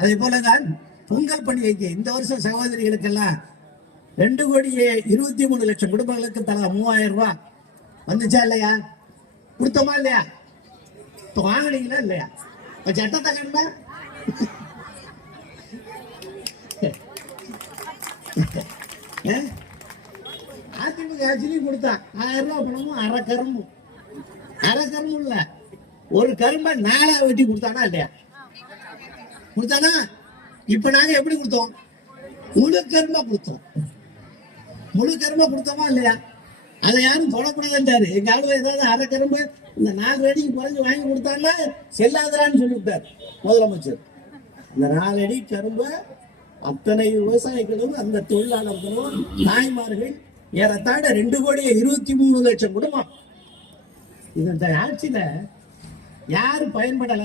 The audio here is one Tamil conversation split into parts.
அதே போலதான் பொங்கல் பண்டிகைக்கு இந்த வருஷம் சகோதரிகளுக்கெல்லாம் 2,23,00,000 குடும்பங்களுக்கு தலா 3,000 ரூபாய் வந்துச்சா இல்லையா? கொடுத்தோமா இல்லையா? இப்ப வாங்கினீங்களா இல்லையா? இப்ப சட்டத்தை கண்டா அதிமுக ஆட்சியும் கொடுத்தான் 1000 ரூபாய் பணமும் அரை கரும்பும் இல்ல ஒரு கரும்பை 4 வெட்டி கொடுத்தானா இல்லையா? கொடுத்தானா? இப்ப நாங்க எப்படி கொடுத்தோம்? முழு கரும்பா கொடுத்தோமா இல்லையா? அதை யாரும் தொடக்கூடாதுன்றாரு. எங்க ஆளு ஏதாவது அரை கரும்பு இந்த 4 அடிக்கு குறைஞ்சு வாங்கி கொடுத்தாங்கன்னா செல்லாதரான்னு சொல்லிவிட்டார் முதலமைச்சர். இந்த 4 அடி கரும்பு அத்தனை விவசாயிகளும் அந்த தொழிலாளர்களும் தாய்மார்கள் ஏறத்தாழ 2,23,00,000 குடும்பம். இந்த ஆட்சியில யாரு பயன்படல?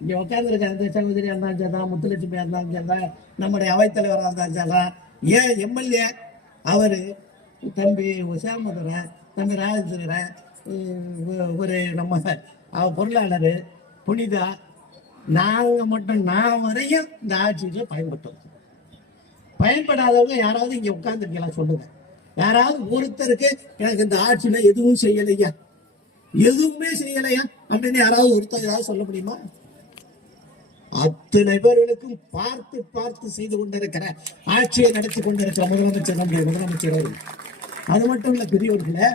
இங்க உட்கார்ந்து இருக்க அந்த சகோதரியா இருந்தாலும் சரிதான், முத்துலட்சுமியா இருந்தாலும் சரிதான், நம்முடைய அவைத்தலைவராக இருந்தாலும் சரிதான், ஏன் எம்எல்ஏ அவரு தம்பி சேமதுரை, தம்பி ராஜேந்திரன், ஒரு நம்ம பொருளாளர் புனிதா, நாங்க மட்டும் நான் வரையும் இந்த ஆட்சியில பயன்படாதவங்க யாராவது இங்க உட்கார்ந்துருக்கலாம் சொல்லுங்க. யாராவது ஒருத்தருக்கு எனக்கு இந்த ஆட்சியில எதுவும் செய்யலையா, எதுவுமே செய்யலையா அப்படின்னு யாராவது ஒருத்தர் ஏதாவது சொல்ல முடியுமா? அத்தனை பேர்களுக்கும் பார்த்து செய்து கொண்டிருக்கிற ஆட்சியை நடத்தி கொண்டிருக்கிற முதலமைச்சர் நம்முடைய முதலமைச்சர். அது மட்டும் இல்ல பெரியவர்களே,